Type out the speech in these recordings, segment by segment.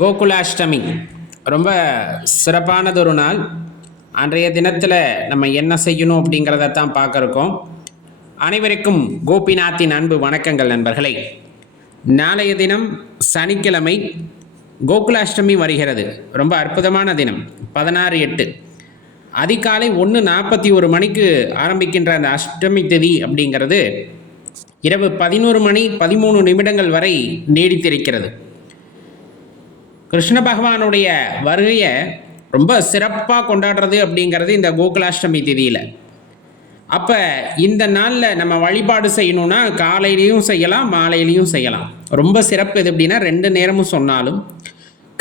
கோகுலாஷ்டமி. ரொம்ப சிறப்பானது ஒரு நாள். அன்றைய தினத்தில் நம்ம என்ன செய்யணும் அப்படிங்கிறத தான் பார்க்குறோம். அனைவருக்கும் கோபிநாத்தின் அன்பு வணக்கங்கள் நண்பர்களே. நாளைய தினம் சனிக்கிழமை கோகுலாஷ்டமி வருகிறது. ரொம்ப அற்புதமான தினம். பதினாறு எட்டு. அதிகாலை ஒன்று நாற்பத்தி ஒரு மணிக்கு ஆரம்பிக்கின்ற அந்த அஷ்டமி திதி அப்படிங்கிறது இரவு பதினோரு மணி பதிமூணு நிமிடங்கள் வரை நீடித்திருக்கிறது. கிருஷ்ண பகவானுடைய வருகையை ரொம்ப சிறப்பாக கொண்டாடுறது அப்படிங்கிறது இந்த கோகுலாஷ்டமி திதியில். அப்போ இந்த நாளில் நம்ம வழிபாடு செய்யணும்னா காலையிலையும் செய்யலாம் மாலையிலையும் செய்யலாம். ரொம்ப சிறப்பு எது அப்படின்னா ரெண்டு நேரமும் சொன்னாலும்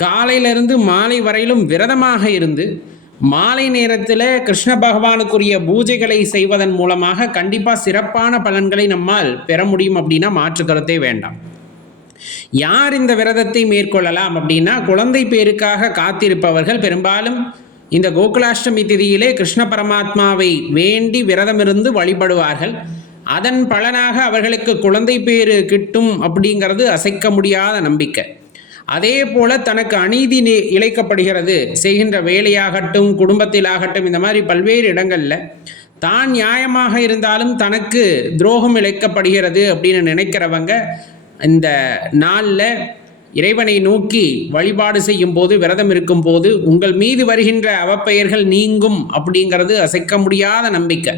காலையிலிருந்து மாலை வரையிலும் விரதமாக இருந்து மாலை நேரத்தில் கிருஷ்ண பகவானுக்குரிய பூஜைகளை செய்வதன் மூலமாக கண்டிப்பாக சிறப்பான பலன்களை நம்மால் பெற முடியும் அப்படின்னா மாற்று வேண்டாம். யார் இந்த விரதத்தை மேற்கொள்ளலாம் அப்படின்னா குழந்தை பேருக்காக காத்திருப்பவர்கள் பெரும்பாலும் இந்த கோகுலாஷ்டமி திதியிலே கிருஷ்ண பரமாத்மாவை வேண்டி விரதமிருந்து வழிபடுவார்கள். அதன் பலனாக அவர்களுக்கு குழந்தை பேரு கிட்டும் அப்படிங்கிறது அசைக்க முடியாத நம்பிக்கை. அதே போல தனக்கு அநீதி இழைக்கப்படுகிறது. செய்கின்ற வேலையாகட்டும் குடும்பத்திலாகட்டும் இந்த மாதிரி பல்வேறு இடங்களில் தான் நியாயமாக இருந்தாலும் தனக்கு துரோகம் இழைக்கப்படுகிறது அப்படின்னு நினைக்கிறவங்க இந்த நாளில் இறைவனை நோக்கி வழிபாடு செய்யும் போது விரதம் இருக்கும் போது உங்கள் மீது வருகின்ற அவப்பெயர்கள் நீங்கும் அப்படிங்கிறது அசைக்க முடியாத நம்பிக்கை.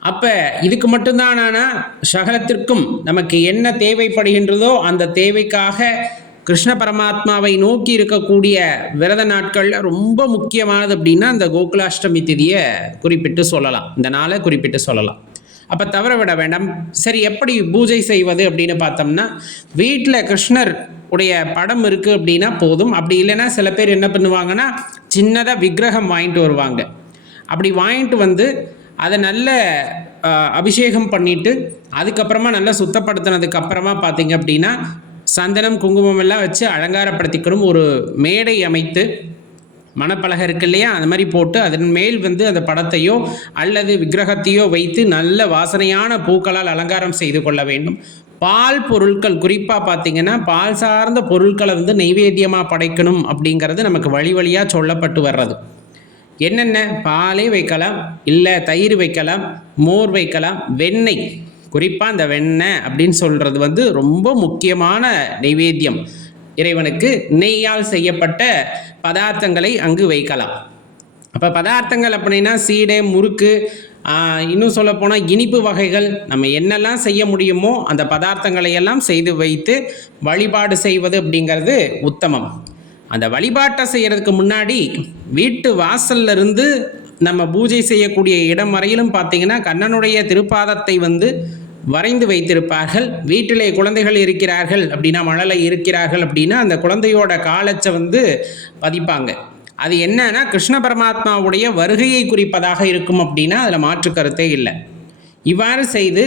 அப்போ இதுக்கு மட்டும்தானா சகலத்திற்கும் நமக்கு என்ன தேவைப்படுகின்றதோ அந்த தேவைக்காக கிருஷ்ண பரமாத்மாவை நோக்கி இருக்கக்கூடிய விரத நாட்களில் ரொம்ப முக்கியமானது அப்படின்னா அந்த கோகுலாஷ்டமி திதியை குறிப்பிட்டு சொல்லலாம். இந்த நாளை குறிப்பிட்டு சொல்லலாம். அப்போ தவற விட வேண்டாம். சரி எப்படி பூஜை செய்வது அப்படின்னு பார்த்தோம்னா வீட்டில் கிருஷ்ணர் உடைய படம் இருக்குது அப்படின்னா போதும். அப்படி இல்லைன்னா சில பேர் என்ன பண்ணுவாங்கன்னா சின்னதாக விக்கிரகம் வாங்கிட்டு வருவாங்க. அப்படி வாங்கிட்டு வந்து அதை நல்ல அபிஷேகம் பண்ணிட்டு அதுக்கப்புறமா நல்லா சுத்தப்படுத்தினதுக்கு அப்புறமா பார்த்தீங்க அப்படின்னா சந்தனம் குங்குமம் எல்லாம் வச்சு அலங்காரப்படுத்திக்கணும். ஒரு மேடை அமைத்து மணப்பலகை இருக்கு இல்லையா? அந்த மாதிரி போட்டு அதன் மேல் வந்து அந்த படத்தையோ அல்லது விக்கிரகத்தையோ வைத்து நல்ல வாசனையான பூக்களால் அலங்காரம் செய்து கொள்ள வேண்டும். பால் பொருட்கள் குறிப்பாக பார்த்தீங்கன்னா பால் சார்ந்த பொருட்களை வந்து நெய்வேத்தியமாக படைக்கணும் அப்படிங்கிறது நமக்கு வழி வழியாக சொல்லப்பட்டு வர்றது. என்னென்ன? பாலே வைக்கலாம் இல்லை தயிர் வைக்கலாம் மோர் வைக்கலாம் வெண்ணெய். குறிப்பாக அந்த வெண்ணெய் அப்படின்னு சொல்கிறது வந்து ரொம்ப முக்கியமான நைவேத்தியம் இறைவனுக்கு நெய்யால் செய்யப்பட்ட பதார்த்தங்களை அங்கு வைக்கலாம். அப்போ பதார்த்தங்கள் அப்படின்னா சீடை முறுக்கு இன்னும் இன்னும் சொல்லப்போனால் இனிப்பு வகைகள் நம்ம என்னெல்லாம் செய்ய முடியுமோ அந்த பதார்த்தங்களை எல்லாம் செய்து வைத்து வழிபாடு செய்வது அப்படிங்கிறது உத்தமம். அந்த வழிபாட்டை செய்கிறதுக்கு முன்னாடி வீட்டு வாசல்ல இருந்து நம்ம பூஜை செய்யக்கூடிய இடம் வரையிலும் பார்த்தீங்கன்னா கண்ணனுடைய திருப்பாதத்தை வந்து வரைந்து வைத்திருப்பார்கள். வீட்டிலே குழந்தைகள் இருக்கிறார்கள் அப்படின்னா மழலை இருக்கிறார்கள் அப்படின்னா அந்த குழந்தையோட காலச்சை வந்து பதிப்பாங்க. அது என்னன்னா கிருஷ்ண பரமாத்மாவுடைய வருகையை குறிப்பதாக இருக்கும் அப்படின்னா அதில் மாற்று கருத்தே இல்லை. இவ்வாறு செய்து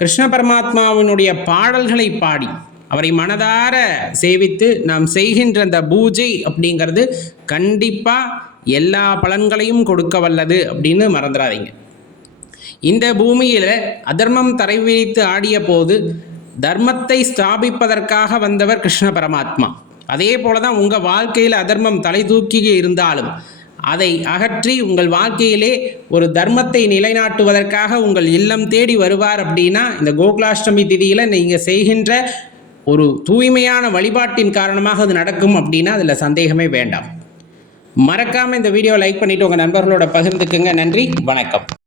கிருஷ்ண பரமாத்மாவினுடைய பாடல்களை பாடி அவரை மனதார சேவித்து நாம் செய்கின்ற அந்த பூஜை அப்படிங்கிறது கண்டிப்பாக எல்லா பலன்களையும் கொடுக்க வல்லது அப்படின்னு மறந்துடாதீங்க இந்த பூமியில் அதர்மம் தரை விரித்து ஆடிய போது தர்மத்தை ஸ்தாபிப்பதற்காக வந்தவர் கிருஷ்ண பரமாத்மா. அதே போல தான் உங்கள் வாழ்க்கையில் அதர்மம் தலை தூக்கி இருந்தாலும் அதை அகற்றி உங்கள் வாழ்க்கையிலே ஒரு தர்மத்தை நிலைநாட்டுவதற்காக உங்கள் இல்லம் தேடி வருவார் அப்படின்னா இந்த கோகுலாஷ்டமி திதியில் நீங்கள் செய்கின்ற ஒரு தூய்மையான வழிபாட்டின் காரணமாக அது நடக்கும் அப்படின்னா அதில் சந்தேகமே வேண்டாம். மறக்காமல் இந்த வீடியோ லைக் பண்ணிவிட்டு உங்கள் நண்பர்களோட பகிர்ந்துக்குங்க. நன்றி வணக்கம்.